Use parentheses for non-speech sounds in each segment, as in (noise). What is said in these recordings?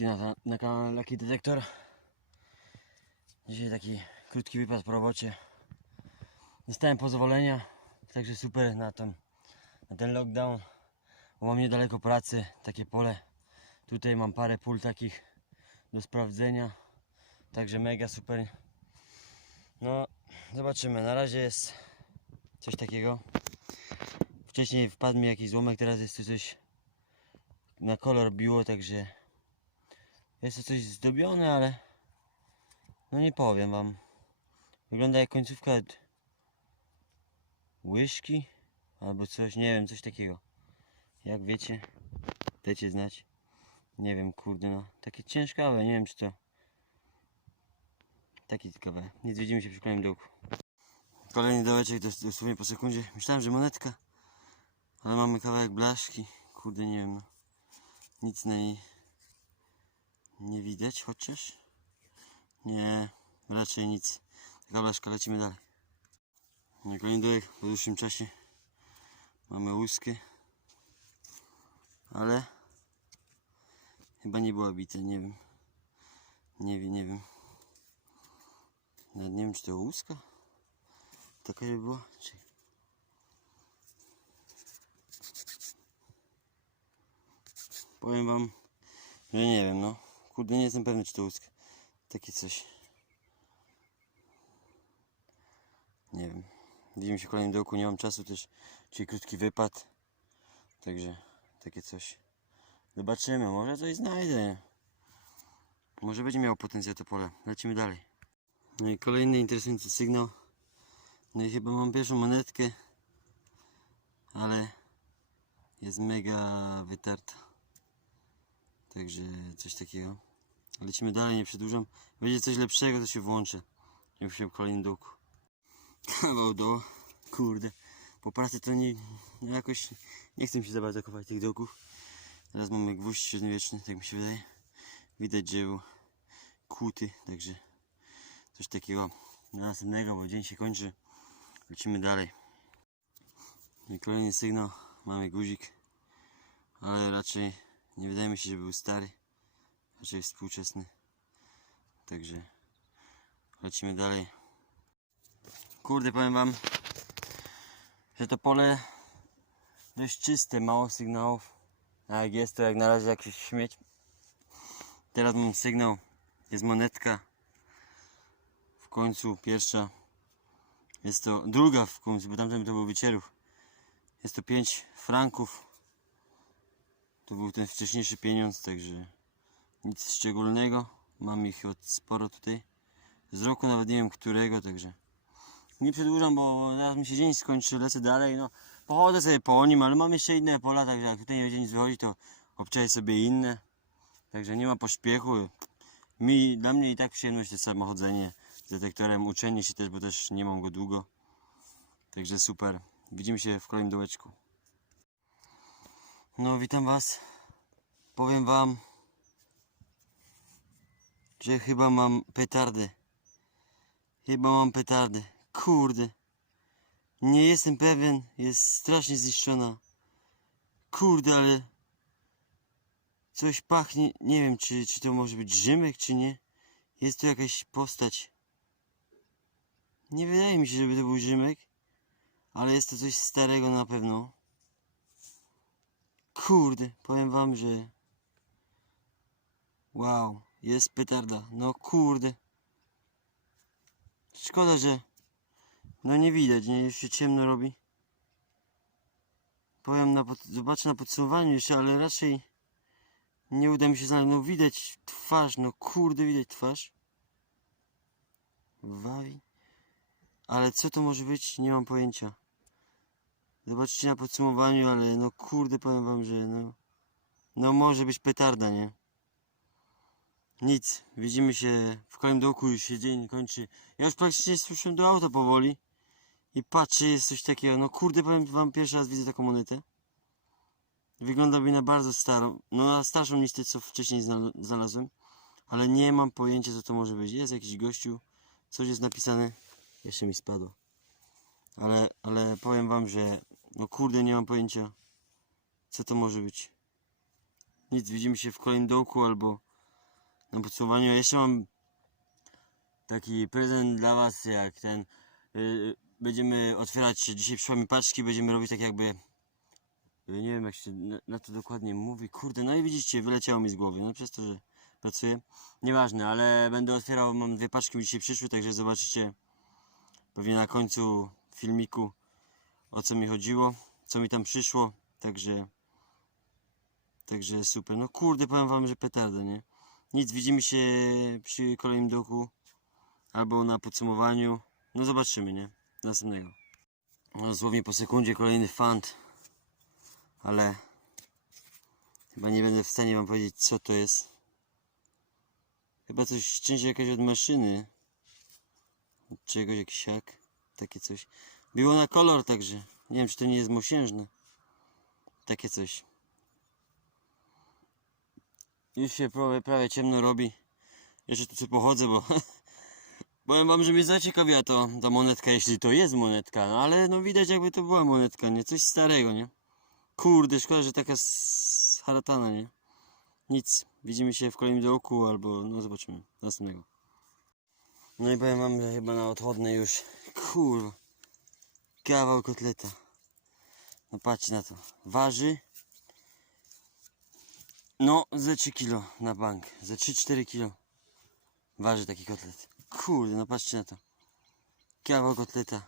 Na, na kanale Lucky Detektor. Dzisiaj taki krótki wypad po robocie. Dostałem pozwolenia, także super na, ten na ten lockdown. Bo mam niedaleko pracy, takie pole. Tutaj mam parę pól takich do sprawdzenia. Także mega super. No, zobaczymy. Na razie jest coś takiego. Wcześniej wpadł mi jakiś złomek, teraz jest tu coś na kolor biło, także jest to coś zdobione, ale no nie powiem wam. Wygląda jak końcówka łyżki albo coś, nie wiem, coś takiego. Jak wiecie, dajcie znać. Nie wiem, kurde no, takie ciężkawe, nie wiem czy to taki ciekawe. Nic widzimy się przy kolejnym dołku. Kolejny dołeczek dos- dosłownie po sekundzie. Myślałem, że monetka, ale mamy kawałek blaszki. Kurde, nie wiem. No. Nic na niej nie widać, chociaż nie, raczej nic. Taka blaszka, lecimy dalej. Na kolejny dołek po dłuższym czasie mamy łuskę, ale chyba nie była bita, nie wiem. Nie wiem, nie wiem. Nawet nie wiem, czy to łuska? Taka by była? Czy... Powiem wam, że nie wiem, no. Kurde, nie jestem pewny, czy to łuska. Takie coś. Nie wiem. Widzimy się w kolejnym dołku, nie mam czasu też. Czyli krótki wypad. Także takie coś. Zobaczymy, może coś znajdę. Może będzie miało potencjał to pole. Lecimy dalej. No i kolejny interesujący sygnał. No i chyba mam pierwszą monetkę. Ale jest mega wytarta. Także coś takiego. Lecimy dalej, nie przedłużam. Będzie coś lepszego, to się włączę. Nie się w kolejnym dołku. (laughs) Kawał do. Kurde. Po pracy to nie, no jakoś nie chcę się za bardzo kopać tych dołków. Teraz mamy gwóźdź średniowieczny, tak mi się wydaje. Widać, że był także coś takiego do następnego, bo dzień się kończy. Lecimy dalej. I kolejny sygnał. Mamy guzik, ale raczej nie wydaje mi się, że był stary. Raczej współczesny. Także lecimy dalej. Kurde, powiem wam, że to pole dość czyste, mało sygnałów. A jak jest to jak na razie jakiś śmieć. Teraz mam sygnał, jest monetka. W końcu pierwsza. Jest to druga w końcu, bo tamten to był wycierów. Jest to 5 franków. To był ten wcześniejszy pieniądz, także nic szczególnego. Mam ich od sporo tutaj. Z roku nawet nie wiem którego, także nie przedłużam, bo zaraz mi się dzień skończy, lecę dalej. No, pochodzę sobie po nim, ale mam jeszcze inne pola, także jak tutaj nie będzie nic wychodzić, to obczaję sobie inne. Także nie ma pośpiechu. Mi, dla mnie i tak przyjemność to samochodzenie z detektorem, uczenie się też, bo też nie mam go długo. Także super. Widzimy się w kolejnym dołeczku. No, witam Was. Powiem Wam, że chyba mam petardę. Chyba mam petardę. Kurde. Nie jestem pewien. Jest strasznie zniszczona. Kurde, ale coś pachnie. Nie wiem, czy, czy to może być Rzymek, czy nie. Jest tu jakaś postać. Nie wydaje mi się, żeby to był Rzymek. Ale jest to coś starego na pewno. Kurde, powiem wam, że... Wow, jest petarda. No kurde. Szkoda, że... No nie widać, nie? Już się ciemno robi. Powiem na pod... Zobaczę na podsumowaniu jeszcze, ale raczej... Nie uda mi się znaleźć. No widać twarz, no kurde widać twarz. Wawi. Ale co to może być? Nie mam pojęcia. Zobaczcie na podsumowaniu, ale no kurde powiem wam, że no... No może być petarda, nie? Nic, widzimy się w kolejnym dołku, już się dzień kończy. Ja już praktycznie słyszę do auta powoli. I patrzę, jest coś takiego. No kurde, powiem wam, pierwszy raz widzę taką monetę. Wygląda mi na bardzo starą, no na starszą niż te, co wcześniej znal- znalazłem. Ale nie mam pojęcia, co to może być. Jest jakiś gościu, coś jest napisane. Jeszcze mi spadło. Ale, ale powiem wam, że no kurde, nie mam pojęcia, co to może być. Nic, widzimy się w kolejnym dołku albo na podsumowaniu. Jeszcze mam taki prezent dla was, jak ten. Yy, będziemy otwierać, dzisiaj przyszła mi paczki, będziemy robić tak jakby. yy, Nie wiem jak się na, na to dokładnie mówi. Kurde, no i widzicie, wyleciało mi z głowy. No przez to, że pracuję. Nieważne, ale będę otwierał, mam dwie paczki mi dzisiaj przyszły, także zobaczycie pewnie na końcu filmiku o co mi chodziło, co mi tam przyszło, także także super, no kurde powiem wam, że petarda, nie? Nic, widzimy się przy kolejnym doku albo na podsumowaniu, no zobaczymy, nie? Następnego. No dosłownie po sekundzie kolejny fant, ale chyba nie będę w stanie wam powiedzieć co to jest. Chyba coś część jakaś od maszyny. Od czegoś jakiś jak. Takie coś. Było na kolor także. Nie wiem czy to nie jest mosiężne. Takie coś. Już się prawie, prawie ciemno robi. Jeszcze tu sobie pochodzę, bo (laughs) powiem wam, że mnie zaciekawiła to ta monetka, jeśli to jest monetka. No ale no widać jakby to była monetka, nie? Coś starego, nie? Kurde, szkoda, że taka haratana, nie? Nic. Widzimy się w kolejnym dołku albo no zobaczymy. Następnego. No i powiem wam, że chyba na odchodne już. Kurwa. Kawał kotleta. No patrzcie na to. Waży. No, ze 3 kilo na bank. Ze 3-4 kilo. Waży taki kotlet. Kurde, no patrzcie na to. Kawał kotleta.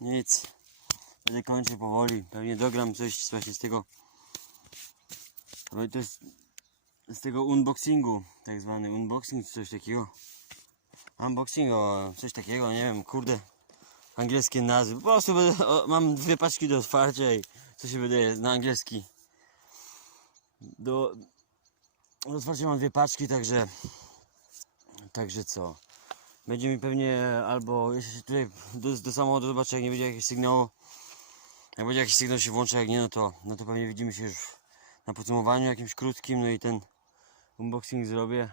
Nic. Będę kończył powoli. Pewnie dogram coś właśnie z tego. To jest z tego unboxingu. Tak zwany unboxing czy coś takiego. Unboxing, o, coś takiego, nie wiem, kurde. Angielskie nazwy. Po prostu będę, o, mam dwie paczki do otwarcia i co się wydaje na angielski. Do, do otwarcia mam dwie paczki, także także co. Będzie mi pewnie albo się tutaj do, do samochodu zobaczę jak nie będzie jakiegoś sygnału. Jak będzie jakiś sygnał się włącza, jak nie no to no to pewnie widzimy się już na podsumowaniu jakimś krótkim, no i ten unboxing zrobię.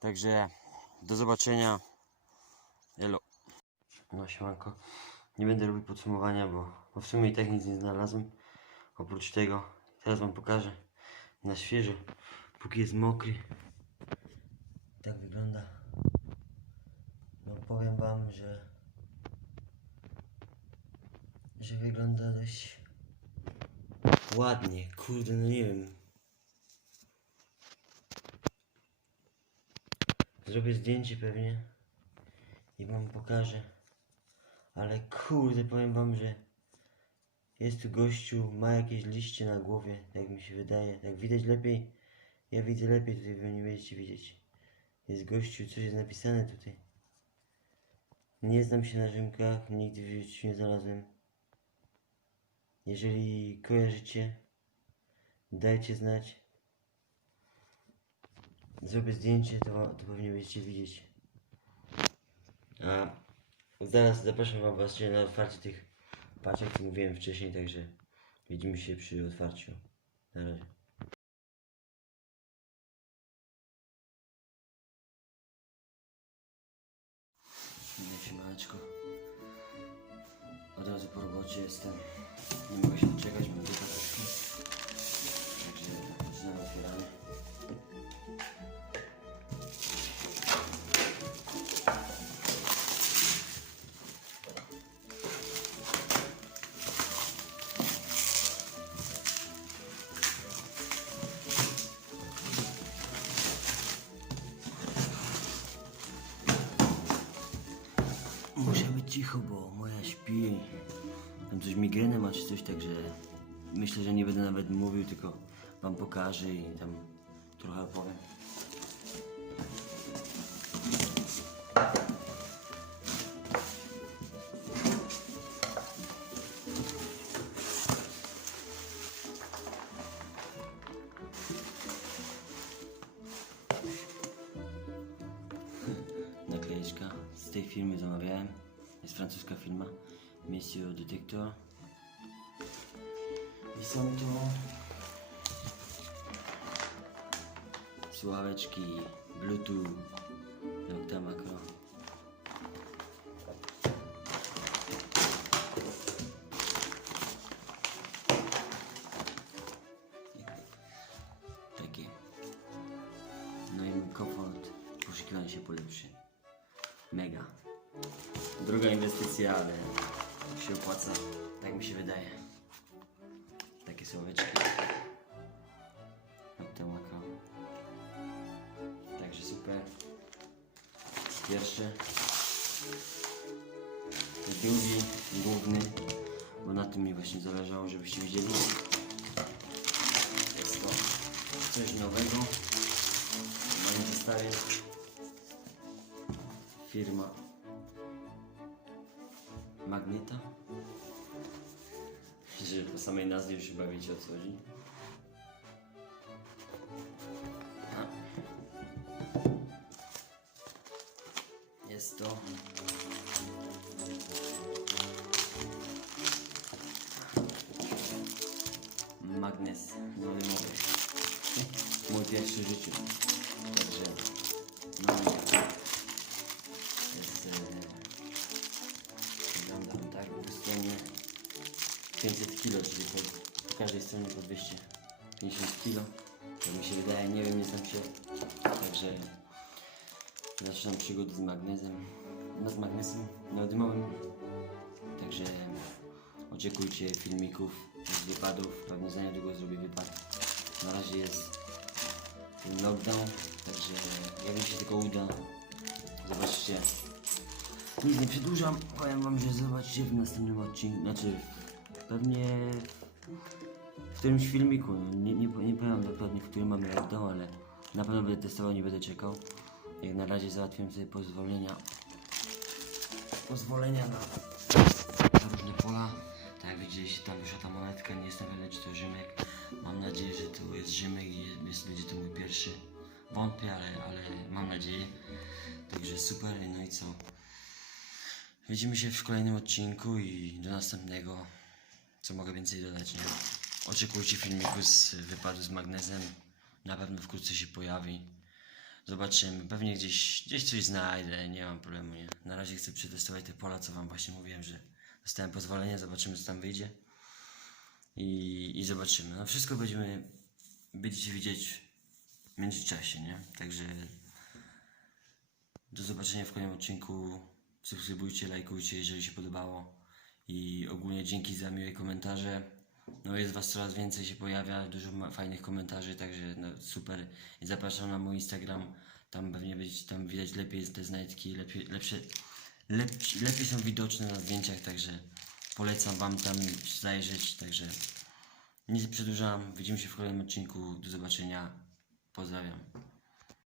Także do zobaczenia. Elo. No siemanko. Nie będę robił podsumowania, bo, bo w sumie i tak nic nie znalazłem. Oprócz tego, teraz wam pokażę na świeżo, póki jest mokry. Tak wygląda. No powiem wam, że że wygląda dość ładnie. Kurde, no nie wiem. Zrobię zdjęcie pewnie i wam pokażę. Ale kurde, powiem wam, że jest tu gościu, ma jakieś liście na głowie, jak mi się wydaje. Jak widać lepiej, ja widzę lepiej, tutaj wy nie będziecie widzieć. Jest gościu, coś jest napisane tutaj. Nie znam się na Rzymkach, nigdy w życiu nie znalazłem. Jeżeli kojarzycie, dajcie znać. Zrobię zdjęcie, to, to pewnie będziecie widzieć. A zaraz zapraszam wam was na otwarcie tych paczek, co mówiłem wcześniej, także widzimy się przy otwarciu. Na razie. Od razu po robocie jestem. Cicho, bo moja śpi. Tam coś migrenę ma czy coś, także myślę, że nie będę nawet mówił, tylko wam pokażę i tam trochę opowiem. jest francuska firma. Monsieur Detector i są to sławeczki. Bluetooth. Nocta Macro takie. No i komfort. Poszukiwania się polepszy. Mega. Druga inwestycja, ale się opłaca, tak mi się wydaje. Takie słoweczki. Od Temaka. Także super. Pierwszy. Drugi, główny, bo na tym mi właśnie zależało, żebyście widzieli. Jest to coś nowego w moim zestawie. Firma Magneta. Że po samej nazwie już chyba wiecie o co chodzi. Jest to magnes nowy Mój pierwszy życiu. Po każdej stronie po 250 kg. Tak mi się wydaje, nie wiem, nie znam się. Także zaczynam przygodę z magnezem. No z magnesem neodymowym. Także oczekujcie filmików z wypadów. Pewnie za niedługo zrobię wypad. Na razie jest lockdown, także jak mi się tylko uda, zobaczcie. Nic nie przedłużam, powiem wam, że zobaczycie w następnym odcinku, znaczy pewnie w którymś filmiku, nie, nie, nie powiem dokładnie w którym mamy lockdown, ale na pewno będę testował, nie będę czekał. Jak na razie załatwiam sobie pozwolenia pozwolenia na, na różne pola. Tak jak widzieliście, tam wyszła ta monetka, nie jestem pewien czy to Rzymek. Mam nadzieję, że to jest Rzymek i jest, będzie to mój pierwszy. Wątpię, ale, ale mam nadzieję. Także super, no i co? Widzimy się w kolejnym odcinku i do następnego. Co mogę więcej dodać, nie? Oczekujcie filmiku z wypadu z magnezem. Na pewno wkrótce się pojawi. Zobaczymy. Pewnie gdzieś, gdzieś coś znajdę, nie mam problemu, nie? Na razie chcę przetestować te pola, co wam właśnie mówiłem, że dostałem pozwolenie, zobaczymy co tam wyjdzie. I, i zobaczymy. No wszystko będziemy, będziecie widzieć w międzyczasie, nie? Także do zobaczenia w kolejnym odcinku. Subskrybujcie, lajkujcie, jeżeli się podobało. I ogólnie dzięki za miłe komentarze. No jest was coraz więcej się pojawia, dużo fajnych komentarzy, także no super. I zapraszam na mój Instagram. Tam pewnie być, tam widać lepiej te znajdki, lepiej, lepsze, lep, lepiej są widoczne na zdjęciach, także polecam wam tam zajrzeć, także nie przedłużam. Widzimy się w kolejnym odcinku. Do zobaczenia. Pozdrawiam.